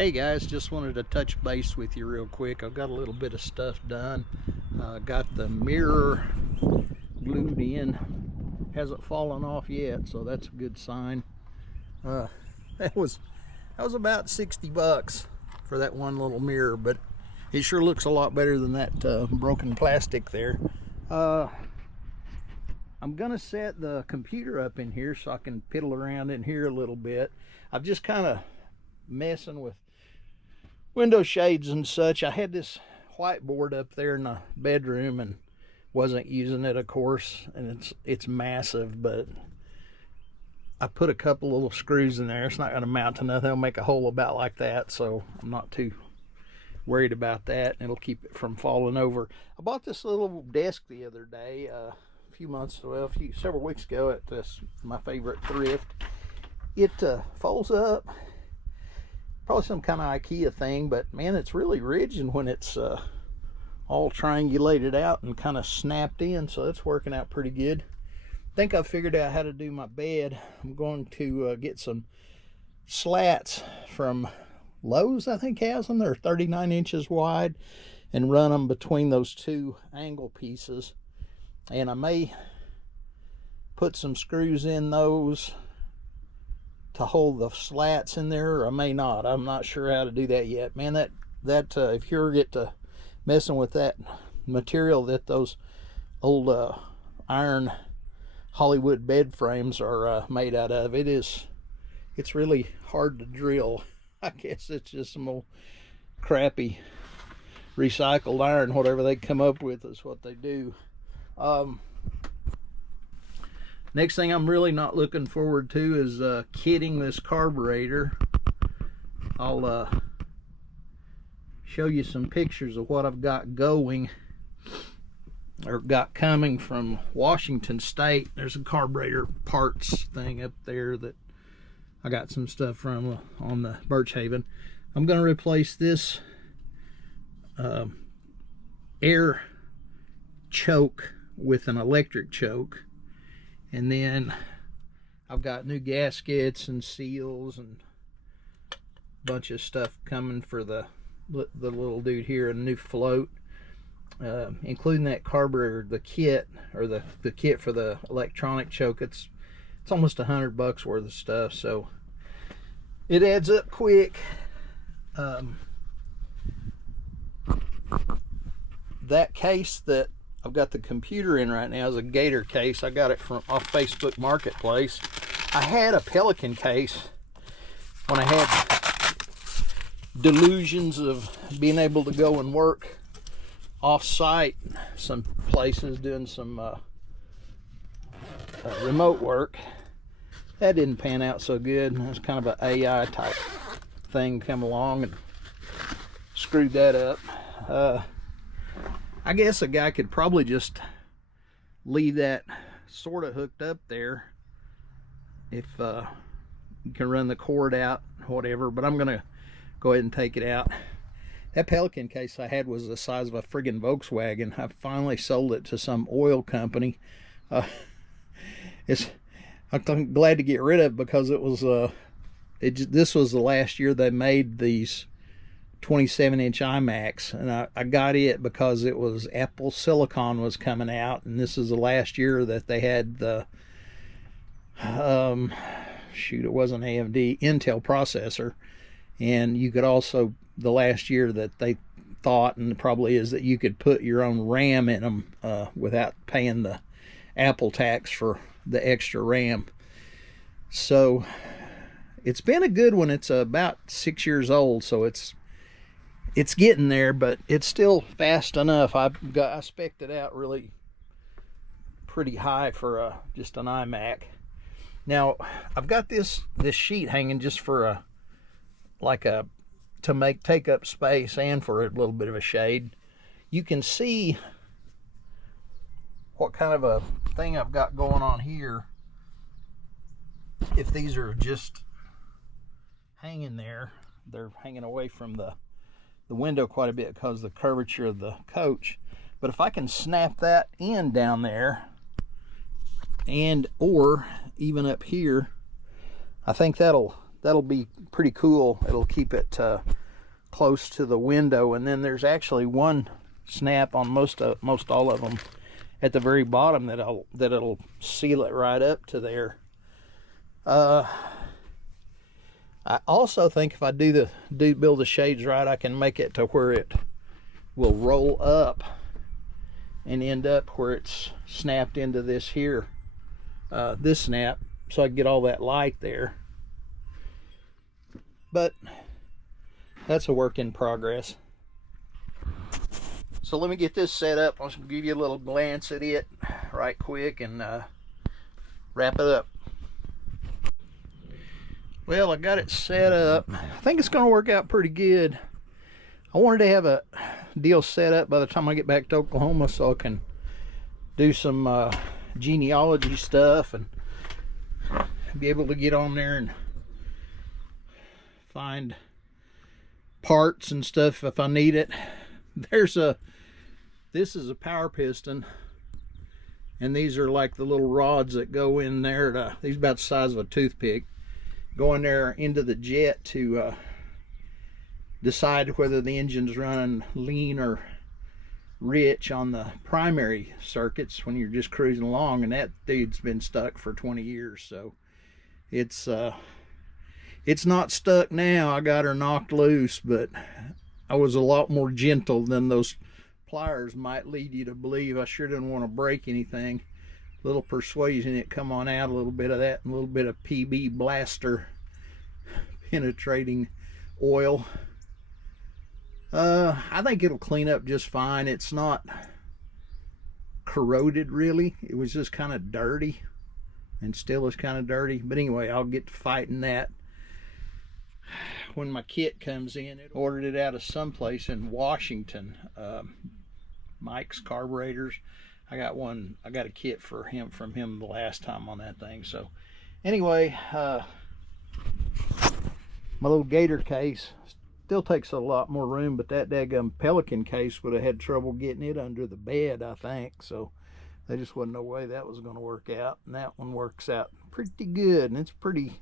Hey guys, just wanted to touch base with you real quick. I've got a little bit of stuff done. Got the mirror glued in. Hasn't fallen off yet, so that's a good sign. That was about 60 bucks for that one little mirror, but it sure looks a lot better than that broken plastic there. I'm gonna set the computer up in here so I can piddle around in here a little bit. I've just kind of messing with window shades and such. I had this whiteboard up there in the bedroom and wasn't using it, of course, and it's massive, but I put a couple little screws in there. It's not going to mount to nothing. It'll make a hole about like that, so I'm not too worried about that, and it'll keep it from falling over. I bought this little desk the other day, several weeks ago at my favorite thrift. It folds up. Probably some kind of IKEA thing, but man, it's really rigid when it's all triangulated out and kind of snapped in, so it's working out pretty good. I think I've figured out how to do my bed. I'm going to get some slats from Lowe's, I think has them. They're 39 inches wide, and run them between those two angle pieces, and I may put some screws in those to hold the slats in there, or I may not. I'm not sure how to do that yet. Man, that if you ever get to messing with that material that those old iron Hollywood bed frames are made out of, it's really hard to drill. I guess it's just some old crappy recycled iron, whatever they come up with is what they do. Next thing I'm really not looking forward to is kitting this carburetor. I'll show you some pictures of what I've got going, or got coming from Washington State. There's a carburetor parts thing up there that I got some stuff from on the Birchhaven. I'm going to replace this air choke with an electric choke. And then I've got new gaskets and seals and a bunch of stuff coming for the little dude here, and a new float, including that carburetor, the kit, or the kit for the electronic choke. It's almost $100 worth of stuff, so it adds up quick. That case that I've got the computer in right now is a Gator case. I got it from off Facebook Marketplace. I had a Pelican case when I had delusions of being able to go and work off-site some places, doing some remote work. That didn't pan out so good. It was kind of an AI type thing come along and screwed that up. I guess a guy could probably just leave that sort of hooked up there if you can run the cord out, whatever, but I'm gonna go ahead and take it out. That Pelican case I had was the size of a friggin' Volkswagen. I finally sold it to some oil company. I'm glad to get rid of it, because it was this was the last year they made these 27-inch iMacs, and I got it because it was Apple Silicon was coming out, and this is the last year that they had the it wasn't AMD, Intel processor. And you could also, the last year that they thought, and probably is, that you could put your own RAM in them without paying the Apple tax for the extra RAM. So it's been a good one. It's about 6 years old, so it's getting there, but it's still fast enough. I spec'd it out really pretty high for just an iMac. Now I've got this sheet hanging just for to take up space and for a little bit of a shade. You can see what kind of a thing I've got going on here. If these are just hanging there, they're hanging away from the window quite a bit because of the curvature of the coach. But if I can snap that end down there, and or even up here, I think that'll that'll be pretty cool. It'll keep it close to the window. And then there's actually one snap on most all of them at the very bottom that'll seal it right up to there. I also think if I build the shades right, I can make it to where it will roll up and end up where it's snapped into this here, this snap, so I can get all that light there. But that's a work in progress. So let me get this set up. I'll just give you a little glance at it right quick and wrap it up. Well, I got it set up. I think it's going to work out pretty good. I wanted to have a deal set up by the time I get back to Oklahoma so I can do some genealogy stuff and be able to get on there and find parts and stuff if I need it. This is a power piston, and these are like the little rods that go in there. These are about the size of a toothpick. Go in there into the jet to decide whether the engine's running lean or rich on the primary circuits when you're just cruising along, and that dude's been stuck for 20 years, so it's not stuck now. I got her knocked loose, but I was a lot more gentle than those pliers might lead you to believe. I sure didn't want to break anything. Little persuasion, it come on out, a little bit of that, and a little bit of PB blaster penetrating oil. I think it'll clean up just fine. It's not corroded really. It was just kind of dirty, and still is kind of dirty. But anyway, I'll get to fighting that when my kit comes in. It ordered it out of someplace in Washington. Mike's Carburetors. I got a kit from him the last time on that thing. So anyway, my little Gator case still takes a lot more room, but that daggum Pelican case would have had trouble getting it under the bed, I think. So there just wasn't no way that was going to work out, and that one works out pretty good, and it's pretty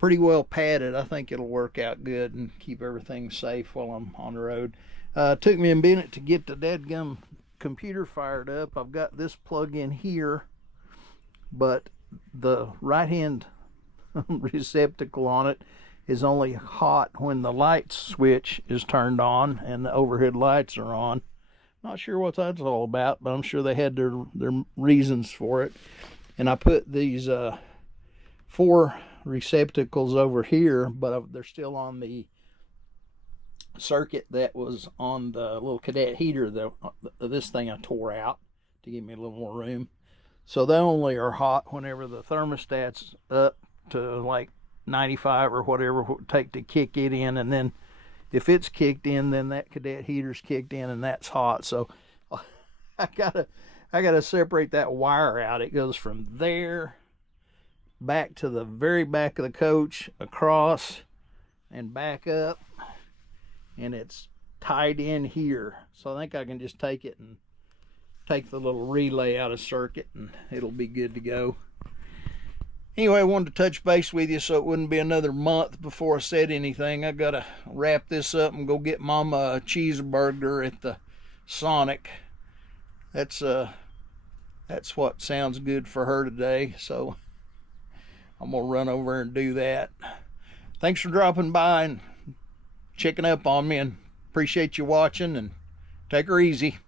well padded. I think it'll work out good and keep everything safe while I'm on the road. Took me a minute to get the dadgum computer fired up. I've got this plug in here, but the right hand receptacle on it is only hot when the light switch is turned on and the overhead lights are on. Not sure what that's all about, but I'm sure they had their reasons for it. And I put these 4 receptacles over here, but they're still on the circuit that was on the little cadet heater. This thing I tore out to give me a little more room. So they only are hot whenever the thermostat's up to like 95 or whatever it would take to kick it in, and then if it's kicked in, then that cadet heater's kicked in and that's hot. So I gotta separate that wire out. It goes from there back to the very back of the coach, across and back up, and it's tied in here. So I think I can just take it and take the little relay out of circuit and it'll be good to go. Anyway, I wanted to touch base with you so it wouldn't be another month before I said anything. I gotta wrap this up and go get Mama a cheeseburger at the Sonic. That's what sounds good for her today, so I'm gonna run over and do that. Thanks for dropping by and checking up on me, and appreciate you watching, and take her easy.